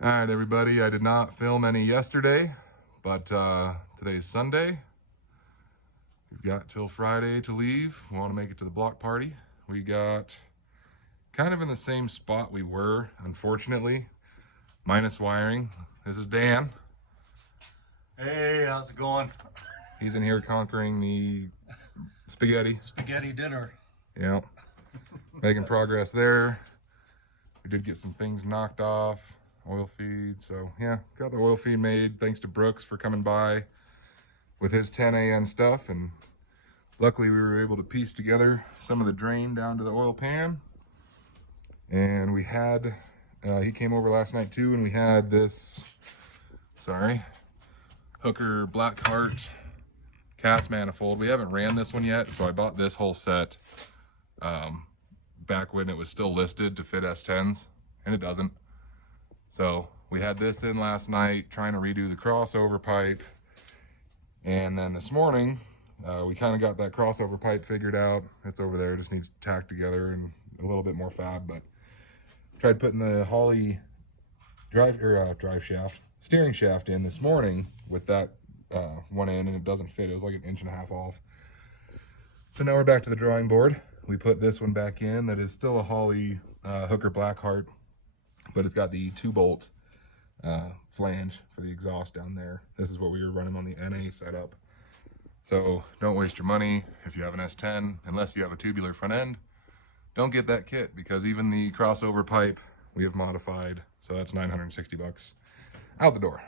All right, everybody, I did not film any yesterday, but today's Sunday. We've got till Friday to leave. We want to make it to the block party. We got kind of in the same spot we were, unfortunately, minus wiring. This is Dan. Hey, how's it going? He's in here conquering the spaghetti. Spaghetti dinner. Yeah, making progress there. We did get some things knocked off. Oil feed, so yeah, got the oil feed made thanks to Brooks for coming by with his 10 a.m. stuff, and luckily we were able to piece together some of the drain down to the oil pan. And we had he came over last night too, and we had this Hooker Blackheart cast manifold. We haven't ran this one yet, so I bought this whole set back when it was still listed to fit S10s, and it doesn't. So we had this in last night trying to redo the crossover pipe, and then this morning we kind of got that crossover pipe figured out. It's over there, just needs tacked together and a little bit more fab. But tried putting the Holley steering shaft in this morning with that one end, and it doesn't fit. It was like 1.5 inches off. So now we're back to the drawing board. We put this one back in. That is still a Holley Hooker Blackheart, but it's got the 2-bolt flange for the exhaust down there. This is what we were running on the NA setup. So don't waste your money if you have an S10, unless you have a tubular front end. Don't get that kit, because even the crossover pipe we have modified, so that's 960 bucks out the door.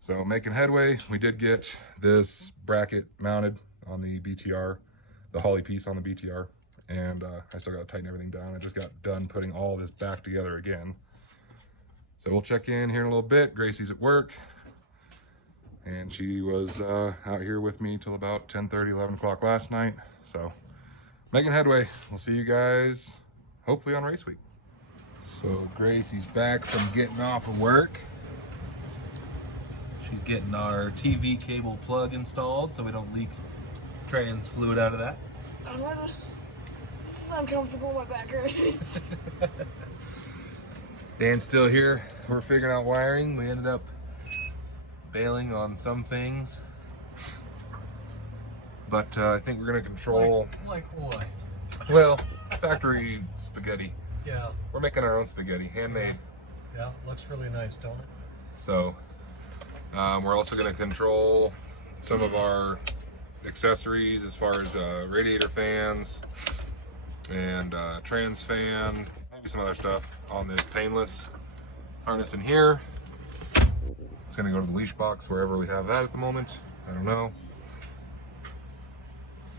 So making headway. We did get this bracket mounted on the BTR, the Holley piece on the BTR. And I still got to tighten everything down. I just got done putting all this back together again. So we'll check in here in a little bit. Gracie's at work, and she was out here with me till about 10:30, 11 o'clock last night. So making headway. We'll see you guys hopefully on race week. So Gracie's back from getting off of work. She's getting our TV cable plug installed so we don't leak trans fluid out of that. This is uncomfortable, my back hurts. Dan's still here. We're figuring out wiring. We ended up bailing on some things, but I think we're gonna control. Like what? Well, factory spaghetti. Yeah. We're making our own spaghetti, handmade. Yeah, looks really nice, don't it? So we're also gonna control some of our accessories as far as radiator fans and trans fan, maybe some other stuff on this painless harness in here. It's gonna go to the leash box wherever we have that at the moment. I don't know.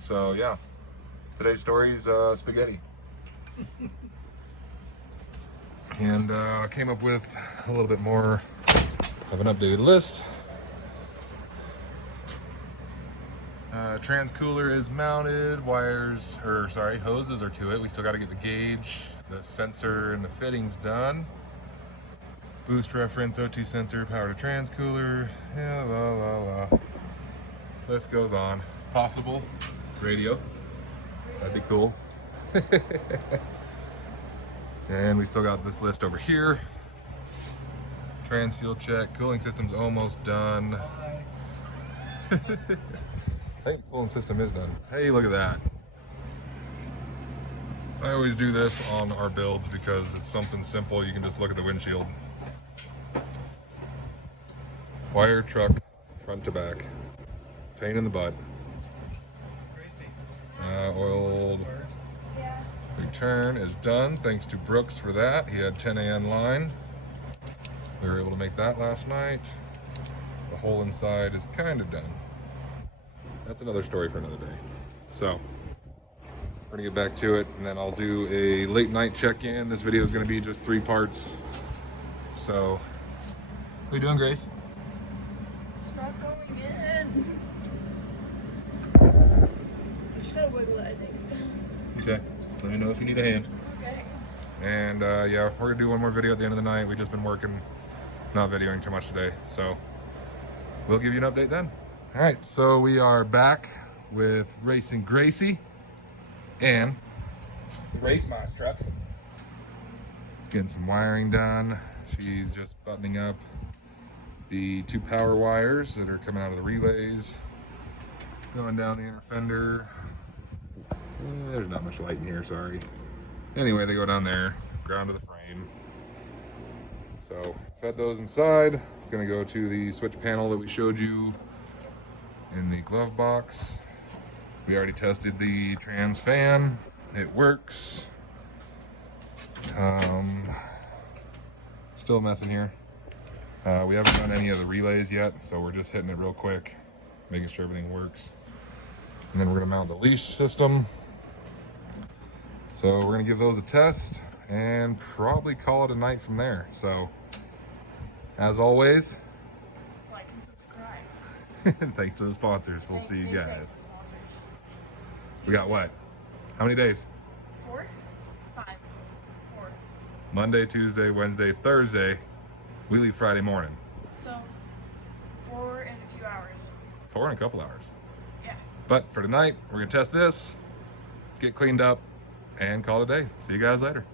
So yeah, today's story is spaghetti. And I came up with a little bit more of an updated list. Trans cooler is mounted, hoses are to it. We still got to get the gauge, the sensor, and the fittings done. Boost reference, O2 sensor, power to trans cooler, yeah, List goes on. Possible radio, that'd be cool. And we still got this list over here. Trans fuel check, cooling system's almost done. I think the cooling system is done. Hey, look at that. I always do this on our builds because it's something simple. You can just look at the windshield. Wire truck, front to back. Pain in the butt. Oiled return is done. Thanks to Brooks for that. He had 10 a.m. line. We were able to make that last night. The hole inside is kind of done. That's another story for another day. So we're gonna get back to it, and then I'll do a late night check-in. This video is gonna be just 3 parts. So, what are you doing, Grace? It's not going in. I'm just gonna wiggle it, I think. Okay, let me know if you need a hand. Okay. And yeah, we're gonna do one more video at the end of the night. We've just been working, not videoing too much today. So we'll give you an update then. All right, so we are back with Racing Gracie and the Race Mouse truck. Getting some wiring done. She's just buttoning up the 2 power wires that are coming out of the relays, going down the inner fender. There's not much light in here, sorry. Anyway, they go down there, ground to the frame. So fed those inside. It's gonna go to the switch panel that we showed you in the glove box. We already tested the trans fan. It works. Still a mess in here. We haven't done any of the relays yet, so we're just hitting it real quick, making sure everything works. And then we're gonna mount the leash system. So we're gonna give those a test and probably call it a night from there. So, as always, Like and subscribe. thanks to the sponsors. We'll see you And guys. thanks to sponsors. See We you got soon. what? How many days? 4? 5. 4. Monday, Tuesday, Wednesday, Thursday. We leave Friday morning. So 4 in a few hours. 4 in a couple hours. Yeah. But for tonight, we're gonna test this, get cleaned up, and call it a day. See you guys later.